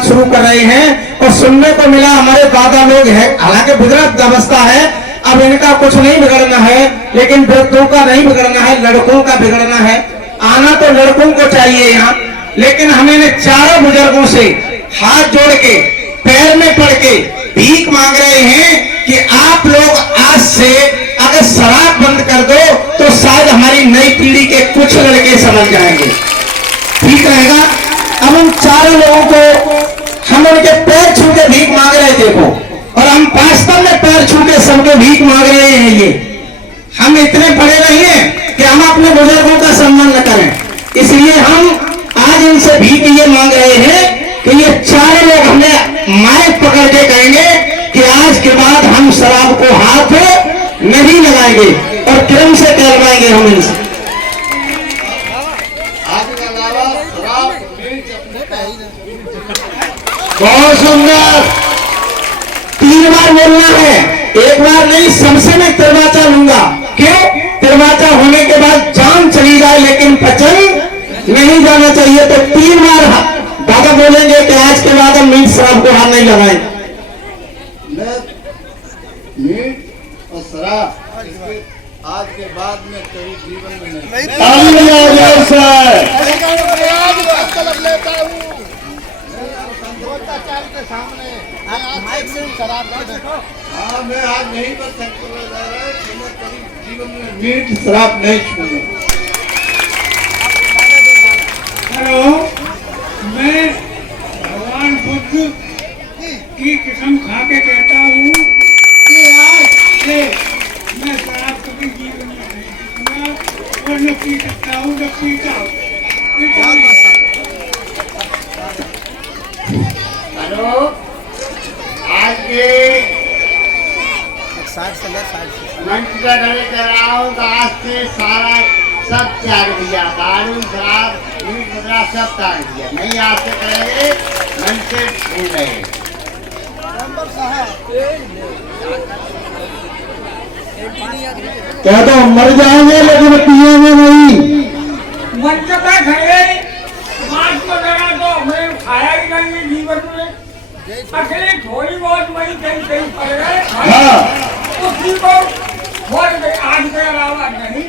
बात शुरू कर रहे हैं और सुनने को मिला हमारे दादा लोग हैं, हालांकि बुजुर्ग अवस्था है, अब इनका कुछ नहीं बिगड़ना है, लेकिन वृद्धों का नहीं बिगड़ना है, लड़कों का बिगड़ना है। आना तो लड़कों को चाहिए यहाँ, लेकिन हमें चारों बुजुर्गों से हाथ जोड़ के पैर में पड़ के भीख मांग रहे हैं कि आप लोग आज से अगर शराब बंद कर दो तो शायद हमारी नई पीढ़ी के कुछ लड़के समझ जाएंगे, ठीक रहेगा। अब उन चारों लोगों को हम उनके पैर छू के भीख मांग रहे देखो, और हम वास्तव में पैर छू के सबके भीख मांग रहे हैं। ये हम इतने बड़े नहीं हैं कि हम अपने बुजुर्गों का सम्मान न करें, इसलिए हम आज इनसे भीख ये मांग रहे हैं कि ये चारों लोग हमें माइक पकड़ के कहेंगे कि आज के बाद हम शराब को हाथ नहीं लगाएंगे और क्रम से कहलवाएंगे हम इनसे। बहुत सुंदर, 3 बार बोलना है, एक बार नहीं, सबसे मैं तिरवाचा लूंगा। क्यों? तिरवाचा होने के बाद जान चली जाए लेकिन पचन नहीं जाना चाहिए। तो 3 बार दादा बोलेंगे कि आज के बाद हम मीट शराब को हाथ नहीं लगाएंगे। मीट और शराब आज के बाद में कभी जीवन में नहीं। हाँ, मैं आज नहीं कर सकता, कभी जीवन में मीट शराब नहीं छूऊंगा। हेलो, मैं भगवान बुद्ध की कसम खा के कहता हूँ कि आज से मैं शराब कभी जीवन में नहीं पीऊंगा और न पी सकता हूँ, न पीता हूँ। हेलो, आज के मंच का घड़ी कर रहा हूँ तो आज से सारा सब त्याग दिया, दारू शराब मीट मुद्रा सब त्याग दिया, नहीं आज से करेंगे, मन से भूल रहे। क्या तो मर जाएंगे लेकिन पिएंगे नहीं। मंच पे खड़े मास्क वगैरह तो हमने खाया ही नहीं है जीवन में, अकेले थोड़ी बहुत वही कहीं कहीं पड़ गए, उसी को छोड़ गए, आज के अलावा नहीं।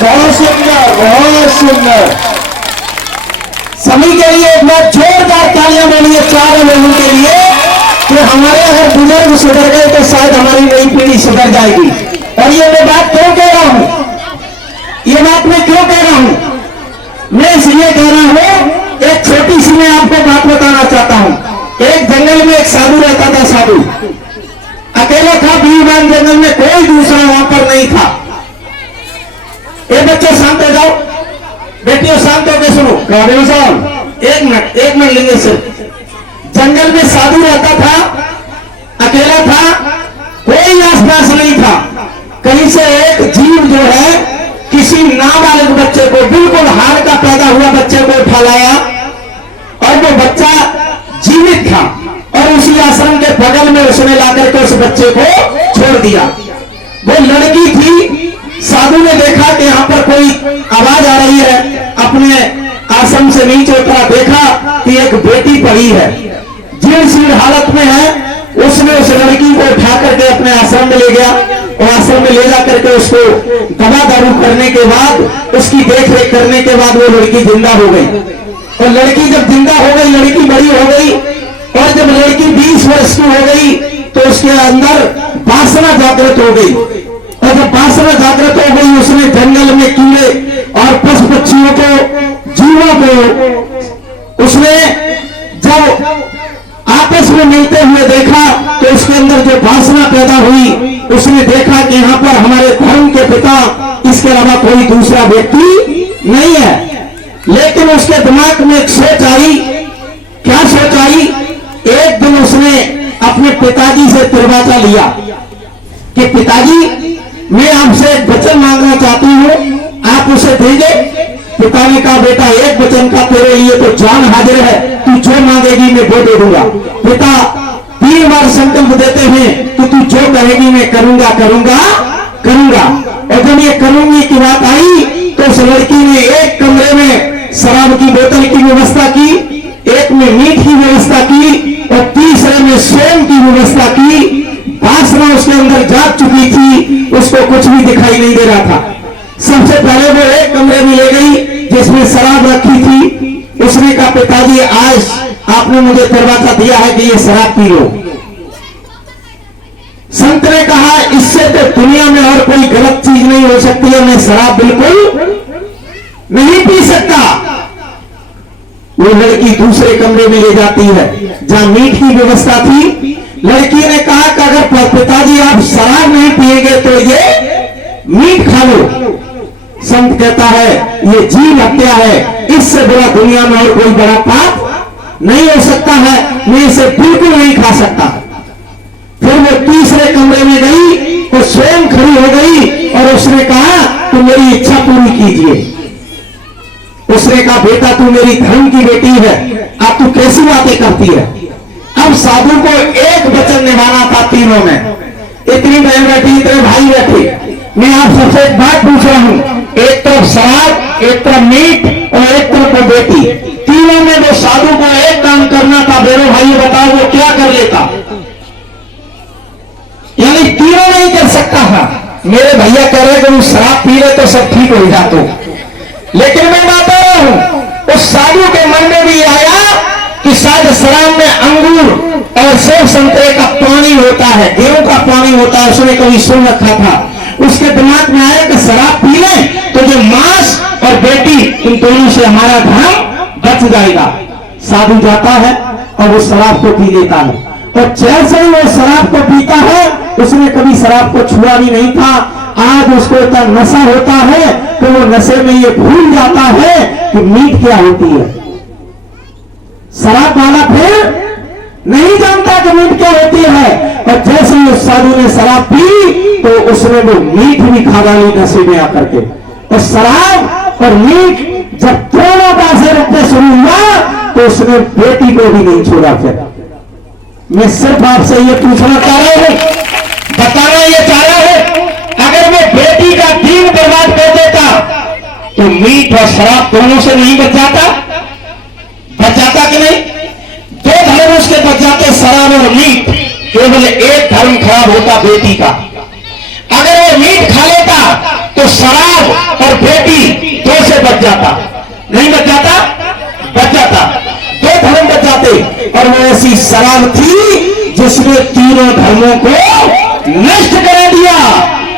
बहुत सुंदर, बहुत सुंदर। सभी के लिए एक बार जोरदार तालियां बोलिए चारों लोगों के लिए कि हमारे अगर बुजुर्ग सुधर गए तो शायद हमारी नई पीढ़ी सुधर जाएगी। और ये मैं बात क्यों कह रहा हूं, ये बात मैं क्यों कह रहा हूं, मैं इसलिए कह रहा हूं, एक छोटी सी मैं आपको बात बताना चाहता हूं। एक जंगल में एक साधु रहता था, साधु अकेला था, बीरबान जंगल में कोई दूसरा वहां पर नहीं था। ए बच्चों शांत हो जाओ, बेटियों शांत होकर सुनो, साहब एक मिनट लेंगे सिर्फ। जंगल में साधु रहता था, अकेला था, कोई आसपास नहीं था। कहीं से एक जीव जो है किसी नाबालिग बच्चे को, बिल्कुल हाड़ का पैदा हुआ बच्चे को उठा लाया और वो बच्चा जीवित था और उसी आश्रम के बगल में उसने लाकर के उस बच्चे को छोड़ दिया। वो लड़की थी, साधु ने देखा कि यहाँ पर कोई आवाज आ रही है, अपने आश्रम से नीचे उतरा, देखा कि एक बेटी पड़ी है, जीर्ण शीर्ण हालत में है। उसने उस लड़की को उठा करके अपने आश्रम में ले गया और आश्रम में ले जाकर के उसको दवा दारू करने के बाद, उसकी देख रेख करने के बाद वो लड़की जिंदा हो गई। और लड़की जब जिंदा हो गई, लड़की बड़ी हो गई, और जब लड़की 20 वर्ष की हो गई तो उसके अंदर वासना जागृत हो गई। और जब वासना जागृत हो गई, उसने जंगल में कीड़े और पशु पक्षियों को, जीवों को उसने जब आपस में मिलते हुए देखा तो उसके अंदर जो वासना पैदा हुई, उसने देखा कि यहाँ पर हमारे धर्म के पिता, इसके अलावा कोई दूसरा व्यक्ति नहीं है। लेकिन उसके दिमाग में एक सोच आई। क्या सोच आई? एक दिन उसने अपने पिताजी से तिरवाचा लिया कि पिताजी मैं आपसे एक वचन मांगना चाहती हूँ, आप उसे देंगे? पिता ने कहा बेटा एक वचन का तेरे लिए तो जान हाजिर है, तू जो मांगेगी मैं वो दे दूंगा। पिता 3 बार संकल्प देते हैं कि तू जो कहेगी मैं करूंगा करूंगा करूंगा। और जब ये करूंगी की बात आई तो उस लड़की ने एक कमरे में शराब की बोतल की व्यवस्था की, एक में मीट की व्यवस्था की और तीसरे में स्वयं की व्यवस्था की। वासना उसके अंदर जाग चुकी थी, उसको कुछ भी दिखाई नहीं दे रहा था। सबसे पहले वो एक कमरे में ले गई जिसमें शराब रखी थी। उसने कहा, पिताजी आज आपने मुझे दरवाजा दिया है कि ये शराब पी लो। संत ने कहा, इससे तो दुनिया में और कोई गलत चीज नहीं हो सकती है, मैं शराब बिल्कुल नहीं पी सकता। वो लड़की दूसरे कमरे में ले जाती है जहां मीट की व्यवस्था थी। लड़की ने कहा कि अगर पिताजी आप शराब नहीं पिएंगे तो ये मीट खा लो। संत कहता है, ये जीव हत्या है, इससे बड़ा दुनिया में और कोई बड़ा पाप नहीं हो सकता है, मैं इसे बिल्कुल नहीं खा सकता। फिर वो तीसरे कमरे में गई, वो स्वयं खड़ी हो गई और उसने कहा, तुम मेरी इच्छा पूरी कीजिए। उसने कहा, बेटा तू मेरी धर्म की बेटी है, अब तू कैसी बातें करती है। अब साधु को एक वचन निभाना था तीनों में। इतनी बहन बैठी, इतने भाई बैठे। मैं आप सबसे एक बात पूछ रहा हूं, एक तरफ शराब, एक तरफ मीट और एक तरफ वो बेटी। तीनों में वो साधु को एक काम करना था। बेरो भाई बताओ वो क्या कर लेता? यानी तीनों नहीं कर सकता था। मेरे भैया कह रहे कि वो शराब पी ले तो सब ठीक हो जाता। लेकिन मैं बता रहा हूं, उस साधु के मन में भी आया कि शायद शराब में अंगूर और सेब संतरे का पानी होता है, गेहूं का पानी होता है, उसने कभी सुन रखा था। उसके दिमाग में आया कि शराब पी ले तो जो मांस और बेटी, इन दोनों से हमारा धर्म बच जाएगा। साधु जाता है और वो शराब को पी लेता है और जैसे ही वो शराब को पीता है, उसने कभी शराब को छुआ भी नहीं था। आज उसको इतना नशा होता है कि वो नशे में ये भूल जाता है कि मीट क्या होती है। शराब वाला फिर नहीं जानता कि मीट क्या होती है। और जैसे ही उस साधु ने शराब पी तो उसने वो मीट भी खा डाली नशे में आकर के। और शराब और मीट जब दोनों पासे रुकने शुरू हुआ तो उसने बेटी को भी नहीं छोड़ा। फिर मैं सिर्फ आपसे ये पूछना चाह रहा हूं, बताना ये चाह रहा हूं, अगर वो बेटी का दीन बर्बाद कर देता तो मीट और शराब दोनों से नहीं बच जाता? बच जाता कि नहीं? दो धर्म उसके बच जाते, शराब और मीट। केवल एक धर्म खराब होता, बेटी का। अगर वो मीट खा लेता तो शराब और बेटी दो से बच जाता। नहीं बच जाता? बच जाता, दो धर्म बच जाते। और वो ऐसी शराब थी जिसने तीनों धर्मों को नष्ट कर दिया।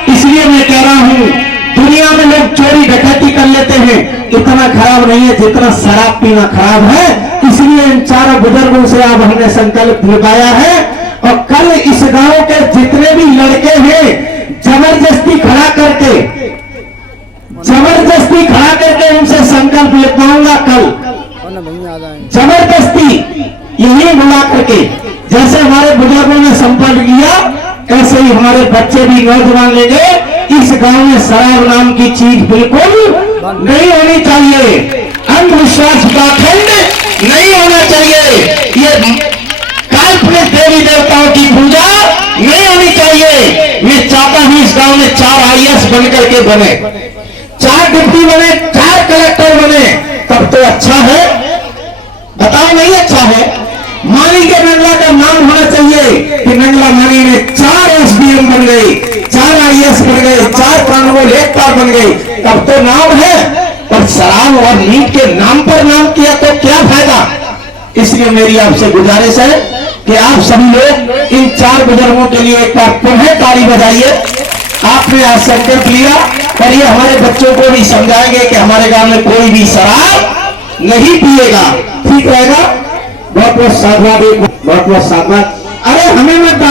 इसलिए मैं कह रहा हूं, दुनिया में लोग चोरी डकैती कर लेते हैं, इतना खराब नहीं है जितना शराब पीना खराब है। इसलिए इन चारों बुजुर्गों से अब हमने संकल्प लगाया है और कल इस गांव के जितने भी लड़के हैं, जबरदस्ती खड़ा करके उनसे संकल्प लिखवाऊंगा। कल जबरदस्ती यही बुला करके, जैसे हमारे बुजुर्गों ने संकल्प किया, ऐसे ही हमारे बच्चे भी नौजवान लेंगे। इस गांव में शराब नाम की चीज बिल्कुल नहीं होनी चाहिए। अंधविश्वास पाखंड नहीं होना चाहिए। ये काल्पनिक देवी देवताओं की पूजा नहीं होनी चाहिए। मैं चाहता हूं इस गांव में 4 IAS बनकर के बने, 4 डिप्टी बने, 4 कलेक्टर बने, तब तो अच्छा है। बताओ नहीं अच्छा है? मानी के नंगला का नाम होना चाहिए कि नंगला मानी में 4 SDM बन गई, 4 IAS बन गए, 4 कानून लेखपाल बन गई, तब तो नाम है। और शराब और मीट के नाम पर नाम किया तो क्या फायदा? इसलिए मेरी आपसे गुजारिश है कि आप सभी लोग इन 4 बुजुर्गों के लिए एक बार पुनः ताली बजाइए। आपने आज संकल्प लिया और ये हमारे बच्चों को भी समझाएंगे कि हमारे गांव में कोई भी शराब नहीं पिएगा। ठीक रहेगा? बहुत बहुत साधुवाद, बहुत बहुत साधुवाद। अरे हमें मत